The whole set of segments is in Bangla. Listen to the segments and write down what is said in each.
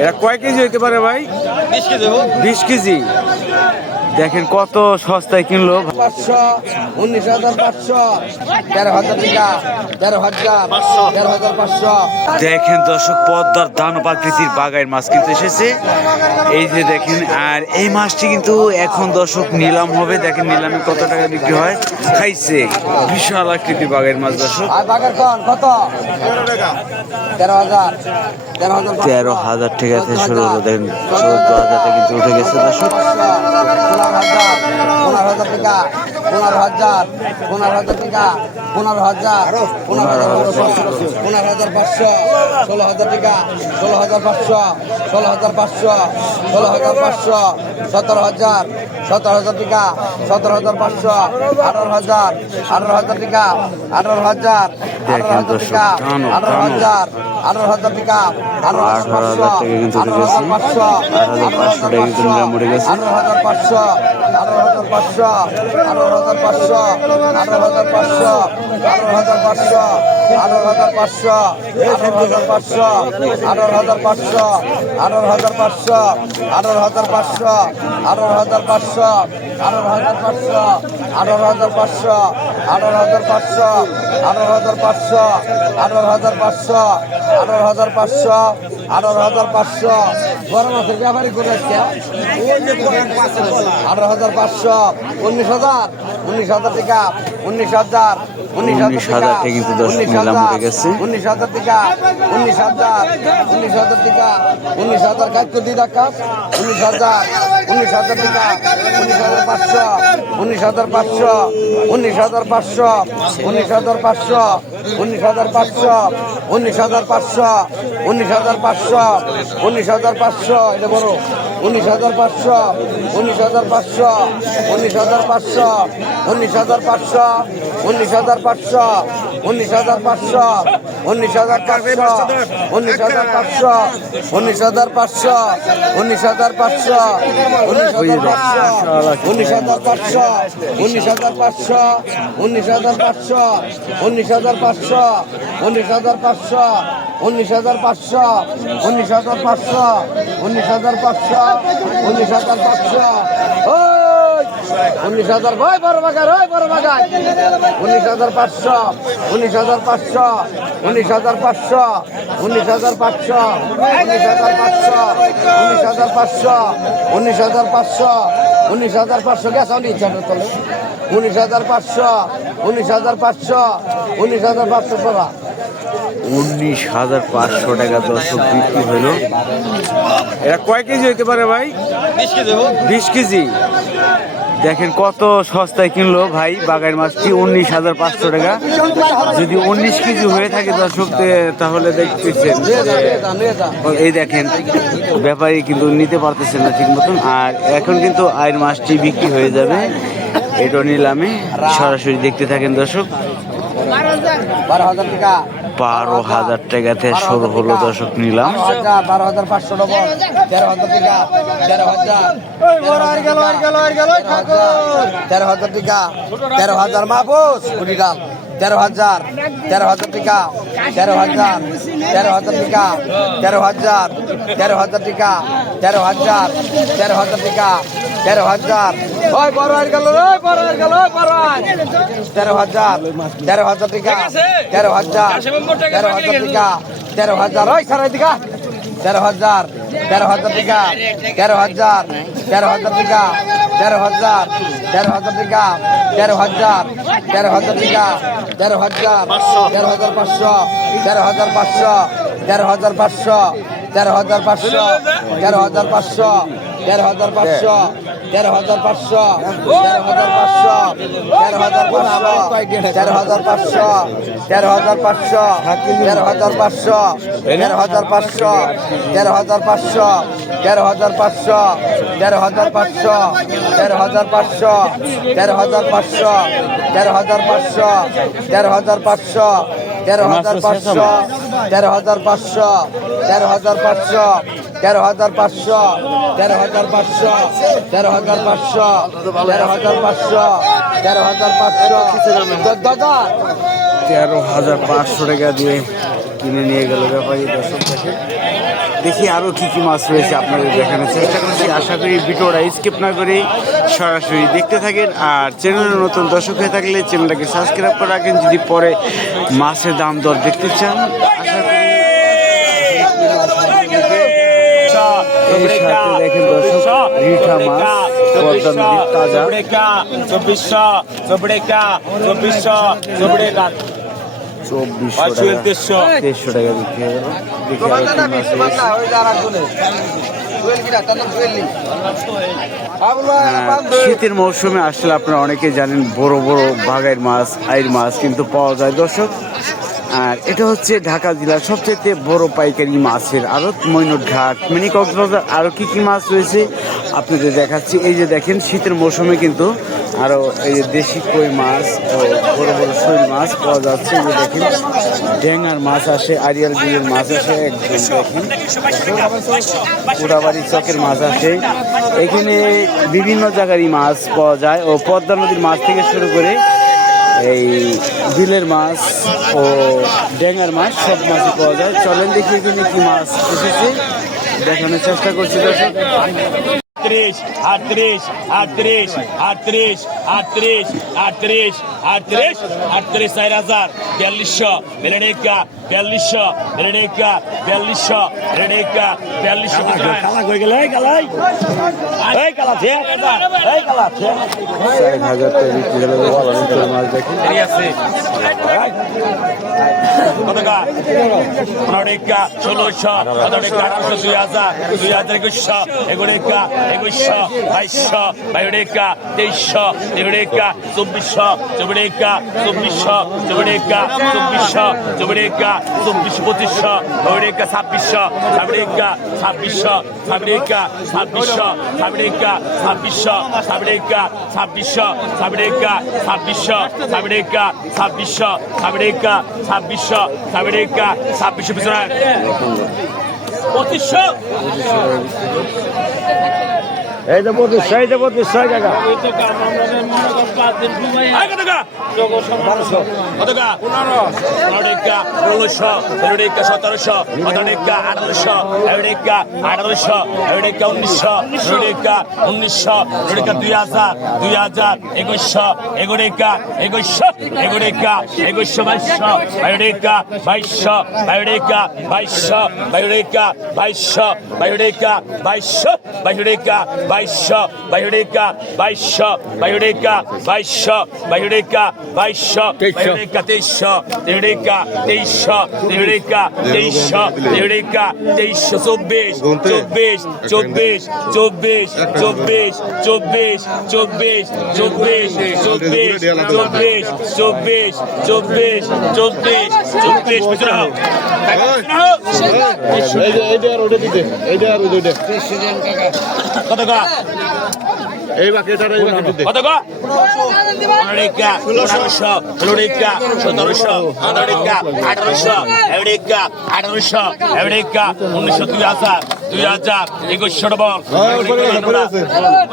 এটা কয় কেজি হইতে পারে ভাই? বিশ কেজি বিশ কেজি। দেখেন কত সস্তায় কিনলো। পাঁচশো উনিশ হাজার পাঁচশো তেরো হাজার টাকা তেরো হাজার তেরো হাজার পাঁচশো। দেখেন দর্শক পদ্মার দানব আকৃতির বাগাইয়ের মাছ কিন্তু এসেছে। এই যে দেখেন আর এই মাছটি কিন্তু এখন দর্শক নিলাম হবে। দেখেন নিলামে কত টাকা বিক্রি হয়। খাইছে। বিশাল আকৃতির বাগাইয়ের মাছ দর্শক। কত? তেরো হাজার তেরো হাজার টাকা থেকে শুরু হলো। দেখেন চোদ্দ হাজার কিন্তু উঠে গেছে দর্শক। পনেরো হাজার টাকা, পনেরো হাজার পনেরো হাজার টাকা, পনেরো হাজার পনেরো হাজার পনেরো হাজার পাঁচশো, ষোলো হাজার টাকা, ষোলো হাজার পাঁচশো, ষোলো হাজার পাঁচশো, ষোলো হাজার পাঁচশো, সতেরো হাজার সতেরো হাজার টাকা সতেরো হাজার পাঁচশো আঠারো হাজার আঠারো হাজার টাকা আঠারো হাজার আঠারো হাজার টাকা আঠারো হাজার আঠারো হাজার টাকা আঠারো হাজার টাকা কিন্তু উঠে গেছে পাঁচশো আট হাজার পাঁচশো টাকা কিন্তু নিলাম উঠে গেছে আঠারো হাজার পাঁচশো আঠারো হাজার পাঁচশো আঠারো হাজার পাঁচশো আঠারো হাজার পাঁচশো আঠারো হাজার পাঁচশো আঠারো হাজার পাঁচশো আঠারো হাজার পাঁচশো আঠারো হাজার পাঁচশো আঠারো হাজার পাঁচশো আঠারো হাজার পাঁচশো আঠারো হাজার পাঁচশো আঠারো হাজার পাঁচশো আঠারো হাজার পাঁচশো আঠারো হাজার পাঁচশো আঠারো হাজার পাঁচশো আঠারো হাজার পাঁচশো আঠারো হাজার পাঁচশো বড় মাছের ব্যাপারই করে আসছে আঠারো হাজার পাঁচশো উনিশ হাজার উনিশ হাজার টাকা উনিশ হাজার উনিশ হাজার টাকা কিন্তু দর্শক হাজার উঠে গেছে। উনিশ হাজার টাকা উনিশ হাজার উনিশ হাজার টাকা উনিশ হাজার কাজ দি টাকা উনিশ হাজার উনিশ হাজার টাকা উনিশ হাজার পাঁচশো উনিশ হাজার পাঁচশো উনিশ হাজার পাঁচশো উনিশ হাজার পাঁচশো উনিশ হাজার পাঁচশো উনিশ হাজার পাঁচশো উনিশ হাজার পাঁচশো উনিশ হাজার পাঁচশো এটা বড় উনিশ হাজার পাঁচশো উনিশ হাজার পাঁচশো উনিশ হাজার পাঁচশো উনিশ হাজার পাঁচশো উনিশ হাজার পাঁচশো উনিশ হাজার পাঁচশো উনিশ হাজার পাঁচশো উনিশ হাজার পাঁচশো উনিশ হাজার পাঁচশো উনিশ হাজার পাঁচশো উনিশ হাজার পাঁচশো উনিশ হাজার পাঁচশো উনিশ হাজার পাঁচশো উনিশ হাজার পাঁচশো উনিশ হাজার পাঁচশো উনিশ হাজার পাঁচশো উনিশ হাজার পাঁচশো উনিশ হাজার পাঁচশো উনিশ হাজার পাঁচশো উনিশ হাজার ভাই বড় বাগান ওই বড় বাগান উনিশ হাজার পাঁচশো উনিশ হাজার পাঁচশো উনিশ হাজার পাঁচশো উনিশ হাজার পাঁচশো উনিশ হাজার পাঁচশো উনিশ হাজার পাঁচশো উনিশ হাজার পাঁচশো উনিশ হাজার পাঁচশো গ্যাস আমি ইচ্ছাটা তোলে উনিশ হাজার পাঁচশো উনিশ হাজার পাঁচশো উনিশ হাজার পাঁচশো টাকা উনিশ হাজার পাঁচশো টাকা দর্শক বিক্রি হলো এটা কয় কেজি হইতে পারে ভাই বিশ কেজি বিশ কেজি দেখেন কত সস্তায় কিনলো ভাই বাগাইয়ের মাছটি উনিশ হাজার পাঁচশো টাকা? যদি উনিশ কেজি হয়ে থাকে দর্শক তাহলে দেখতেছেন এই দেখেন, ব্যাপারী কিন্তু নিতে পারতেছেন না ঠিক মতন। আর এখন কিন্তু আয়ের মাছটি বিক্রি হয়ে যাবে। এটা নিলামে। সরাসরি দেখতে থাকেন দর্শক। বারো হাজার টাকা। বারো হাজার টাকাতে শুরু হলো দর্শক নিলাম বারো হাজার পাঁচশো তেরো হাজার টাকা তেরো হাজার তেরো হাজার তেরো হাজার মাহবুস কুড়ি ডাল তেরো হাজার তেরো হাজার টাকা তেরো হাজার তেরো হাজার টাকা তেরো হাজার তেরো হাজার টাকা তেরো হাজার তেরো হাজার টাকা তেরো হাজার ওই হয়ে গেল ওই হয়ে গেল ওই হয়। তেরো হাজার তেরো হাজার টাকা তেরো হাজার তেরো হাজার টাকা তেরো হাজার ওই সারাই দিকা তেরো হাজার তেরো হাজার টাকা তেরো হাজার তেরো হাজার টাকা তেরো হাজার তেরো হাজার টাকা তেরো হাজার তেরো হাজার টাকা তেরো হাজার তেরো হাজার পাঁচশো তেরো হাজার পাঁচশো তেরো হাজার পাঁচশো তেরো হাজার পাঁচশো তেরো হাজার পাঁচশো তেরো হাজার পাঁচশো তেরো হাজার পাঁচশো তেরো হাজার পাঁচশো তেরো হাজার পাঁচশো তেরো হাজার পাঁচশো তেরো হাজার পাঁচশো তেরো হাজার পাঁচশো তেরো হাজার পাঁচশো তেরো হাজার পাঁচশো তেরো হাজার পাঁচশো তেরো হাজার পাঁচশো তেরো হাজার পাঁচশো তেরো হাজার পাঁচশো তেরো হাজার পাঁচশো তেরো হাজার পাঁচশো তেরো হাজার পাঁচশো তেরো হাজার পাঁচশো তেরো হাজার পাঁচশো তেরো হাজার পাঁচশো, তেরো হাজার পাঁচশো, তেরো হাজার পাঁচশো, তেরো হাজার পাঁচশো চোদ্দ হাজার পাঁচশো। তেরো হাজার পাঁচশো টাকা দিয়ে কিনে নিয়ে গেল ব্যাপারী দর্শক। দেখে দেখি আরও কী কী মাছ রয়েছে আপনাদের দেখানোর চেষ্টা করছি। আশা করি ভিডিওটা স্কিপ না করে সরাসরি দেখতে থাকেন। আর চ্যানেলের নতুন দর্শক হয়ে থাকলে চ্যানেলটাকে সাবস্ক্রাইব করে রাখেন। যদি পরে মাছের দাম দর দেখতে চান, আশা করি সাথে দেখেন দর্শক রিঠা মাছ পদ্মা নদীর তাজা। চব্বিশশো চব্বিশা চব্বিশশো চব্বিশা চব্বিশশো টাকা। তেইশশো। টাকা বিক্রি। হ্যাঁ, শীতের মৌসুমে আসলে আপনারা অনেকে জানেন বড় বড় বাঘের মাছ আইর মাছ কিন্তু পাওয়া যায়। দর্শক আর এটা হচ্ছে ঢাকা জেলার সবচেয়ে বড় পাইকারি মাছের আড়ত ঘাট মিনি কক্সবাজার আরও কী কী মাছ রয়েছে আপনাদের দেখাচ্ছি। এই যে দেখেন, শীতের মৌসুমে কিন্তু আরও এই যে দেশি কই মাছ বড় বড় শৈল মাছ পাওয়া যাচ্ছে। এই যে দেখেন ড্যাঙ্গার মাছ আসে আরিয়াল বিলের মাছ আসে, একদম দেখেন। পুরাবাড়ি চকের মাছ আসে। এখানে বিভিন্ন জায়গারই মাছ পাওয়া যায় ও পদ্মা নদীর মাছ থেকে শুরু করে এই বিলের মাছ ও ড্যাঙ্গার মাছ, সব মাছই পাওয়া যায়। চলেন দেখি এখানে কি মাছ এসেছে। দেখানোর চেষ্টা করছি, দর্শক। আটত্রিশ আটত্রিশ আটত্রিশ আটত্রিশ আটত্রিশ আটত্রিশ আটত্রিশ আটত্রিশ চার হাজার বিয়াল্লিশশো বেলেডেকা বিয়াল্লিশশো বেলেডেকা বিয়াল্লিশশো বেলেডেকা বিয়াল্লিশশো কালা হয়ে গেল? এই কালাই? এই কালা থে এই কালা থে চার হাজার টাকা বিক্রি হলো। শীতের মাছ দেখেন আছে। অনেকা ষোলোশো অনেকা আঠারোশো দুই হাজার দুই হাজার একুশশো এগুড়েকা একুশশো বাইশশো বাইরেকা তেইশশো এগুড়েকা চব্বিশশো চবড়েকা চব্বিশশো চবড়েকা চব্বিশশো চবড়েকা চব্বিশ পঁচিশশো বাইরেকা ছাব্বিশশো সাবড়েকা ছাব্বিশশো সাবড়েকা ছাব্বিশশো সাবড়েকা ছাব্বিশশো সাবড়েকা ছাব্বিশশো সাবড়েকা ছাব্বিশশো সাবড়েকা ছাব্বিশ ছাব্বিশশো সাবেরিকা ছাব্বিশশো সাবেরিকা ছাব্বিশশো পিছনে। পঁচিশশো। এই তো বত্রিশ, এই তো বত্রিশ, ছয় টাকা। সতেরোশো আঠারোশো আঠারোশো উনিশশো উনিশশো দুই হাজার দুই হাজার একুশশো এগুড়িকা একুশশো এগুড়িকা একুশশো বাইশশো বায়োডিকা বাইশশো বায়োডিকা বাইশশো বায়োডিকা বাইশশো বায়োডিকা বাইশশো বায়োডিকা বাইশশো বাইরো টাকা বাইশশো বাইরো টাকা বাইশশো বাইরো টাকা বাইশশো বাইরো টাকা তেইশশো তেরো টাকা তেইশশো তেরো টাকা তেইশশো তেরো টাকা তেইশশো চব্বিশ চব্বিশ চব্বিশ চব্বিশ চব্বিশ চব্বিশ চব্বিশ চব্বিশ চব্বিশ চব্বিশ চব্বিশ চব্বিশ চব্বিশ চব্বিশ পিছনে হোক এইটা আর ওটা দিতে এইটা আর ওইটা কত গা এই বাকিটা এই বাকি দিতে কত গো? পনেরোটা ষোলোশো ষোলোটা সতেরোশো আঠারোটা আঠারোশো এগারোটা আঠারোশো এগারোটা উনিশশো দুই হাজার দুই হাজার একুশশো বল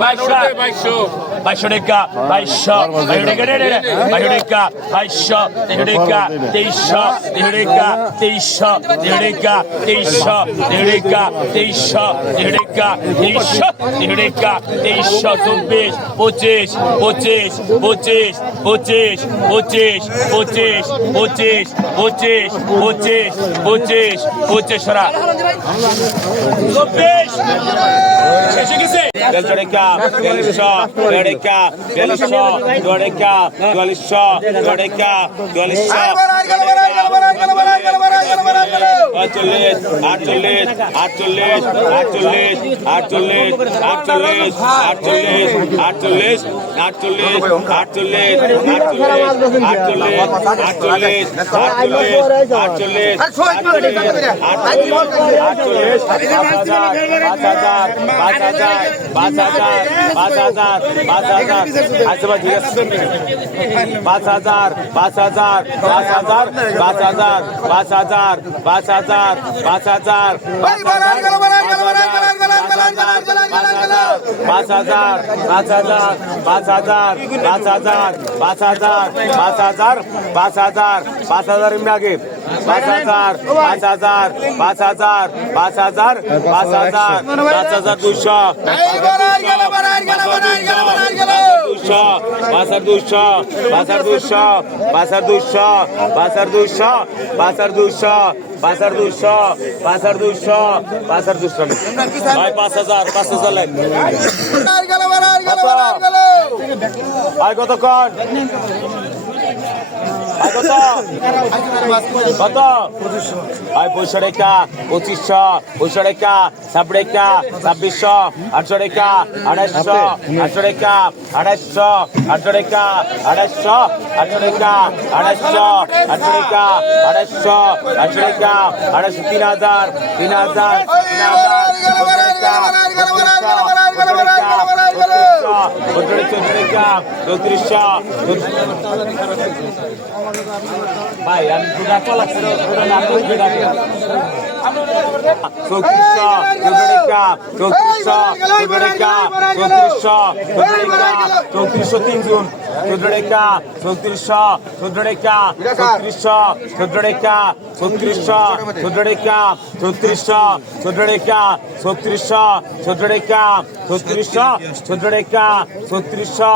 বাইশশো বাইশশো টাকা বাইশশো বাইশশো টাকা বাইশশো তেরো টাকা তেইশশো তেরো টাকা তেইশশো তেরো টাকা তেইশশো তেরো টাকা তেইশশো তেরো টাকা তেইশশো তেরো টাকা তেইশশো চব্বিশ পঁচিশ পঁচিশ পঁচিশ পঁচিশ পঁচিশ পঁচিশ পঁচিশ পঁচিশ পঁচিশ পঁচিশ পঁচিশ সরা চব্বিশ শেষে গেছে বিয়াল্লিশশো টাকা বিয়াল্লিশশো টাকা চুয়াল্লিশশো টাকা চুয়াল্লিশশো আটচল্লিশ আটচল্লিশ আটচল্লিশ আটচল্লিশ আটচল্লিশ আটচল্লিশ আটচল্লিশ আটচল্লিশ আটচল্লিশ আটচল্লিশ আটচল্লিশ আটচল্লিশ আটচল্লিশ আটচল্লিশ পাঁচ হাজার পাঁচ হাজার পাঁচ হাজার পাঁচ হাজার পাঁচ হাজার আচ্ছা ভাই ঠিক আছে পাঁচ হাজার পাঁচ হাজার পাঁচ হাজার পাঁচ হাজার পাঁচ হাজার পাঁচ হাজার পাঁচ হাজার পাঁচ হাজার পাঁচ হাজার পাঁচ হাজার পাঁচ হাজার পাঁচ হাজার পাঁচ হাজার পাঁচ হাজার পাঁচ হাজার পাঁচ পাঁচ এমনি আগে পাঁচ হাজার পাঁচ হাজার পাঁচ হাজার পাঁচ হাজার পাঁচ হাজার পাঁচ হাজার দুশো হাজার দুশো হাজার দুশো হাজার দুশো হাজার দুশো হাজার দুশো হাজার দুশো হাজার দুশো হাজার দুশো ভাই পাঁচ হাজার পাঁচ হাজার লাইন ভাই কতক্ষণ কত ভাই পঁয়ষো রেখা পঁচিশশো পঁয়ষো রেখা ছাব্বিশ রেখা ছাব্বিশশো আটশো রেখা আড়াইশো আটশো রেখা আড়াইশো আটশো রেখা আড়াইশো আটশো রেখা আড়াইশো আটশো রেখা আড়াইশো আটশো রেখা আড়াইশো তিন হাজার চৌত্রিশশো ভাই আমি দুটা চলাচ্ছি চৌত্রিশশো চৌত্রিশা চৌত্রিশশো চৌত্রিশা চৌত্রিশশো চৌত্রিশা চৌত্রিশশো তিন চৌদ্রেকা চৌত্রিশশো চৌদ্রেকা চৌত্রিশশো চৌদ্রেকা চৌত্রিশশো চৌদ্রেকা চৌত্রিশশো চৌদ্রেকা চৌত্রিশশো চৌদ্রেকা চৌত্রিশশো চৌদ্রেকা চৌত্রিশশো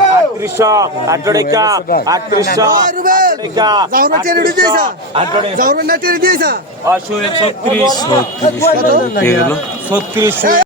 আটত্রিশশো আটরেকা আটত্রিশশো আটরেকা ছত্রিশ ছত্রিশ